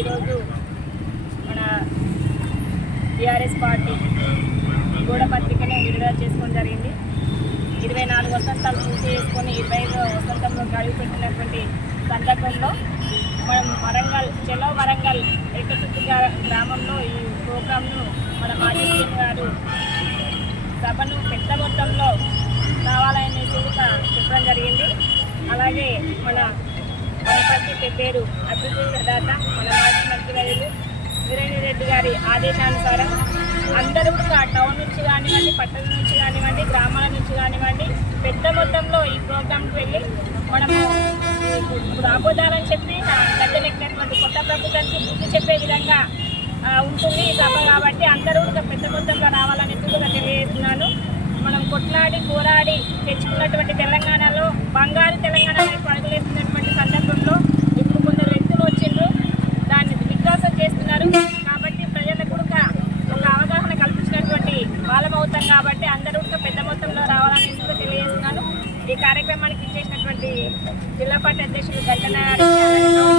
ఈరోజు మన TRS party గూఢ పత్రికను విడుదల చేసుకోవడం జరిగింది. 24 వసంతాలు పూర్తి చేసుకొని 25వ వసంతంలో అడుగుపెట్టినటువంటి సందర్భంలో మనం చెలో వరంగల్ ఏకతుర్తి గ్రామంలో ఈ ప్రోగ్రాంను మన మాజీ సీఎం గారు సభను పెద్ద మొత్తంలో కావాలనే చెప్పడం జరిగింది. అలాగే మన వనపర్తి పేరు అభివృద్ధి ప్రదాత మన మాజీ మంత్రివర్యులు వీరేంద్ర రెడ్డి గారి ఆదేశానుసారం అందరూ కూడా టౌన్ నుంచి కానివ్వండి, పట్టణం నుంచి కానివ్వండి, గ్రామాల నుంచి కానివ్వండి పెద్ద మొత్తంలో ఈ ప్రోగ్రాంకి వెళ్ళి మనము రాబోదాలని చెప్పి గద్దెనెక్కినటువంటి కొత్త ప్రభుత్వానికి బుద్ధి చెప్పే విధంగా ఉంటుంది ఈ సభ. కాబట్టి అందరూ కూడా పెద్ద మొత్తంలో రావాలని తెలియజేస్తున్నాను. మనం కొట్లాడి పోరాడి తెచ్చుకున్నటువంటి తెలంగాణలో బంగారు తెలంగాణ వైపు అడుగులేస్తున్నటువంటి సందర్భంలో ఇప్పుడు కొందరు వ్యక్తులు వచ్చిండ్రు, దాన్ని విశ్వాసం చేస్తున్నారు. కాబట్టి ప్రజలకు కూడా ఒక అవగాహన కల్పించినటువంటి వాళ్ళం అవుతాం. కాబట్టి అందరూ కూడా పెద్ద మొత్తంలో రావాలని తెలియజేస్తున్నాను. ఈ కార్యక్రమానికి ఇచ్చేసినటువంటి జిల్లా పార్టీ అధ్యక్షులు గంటన గారికి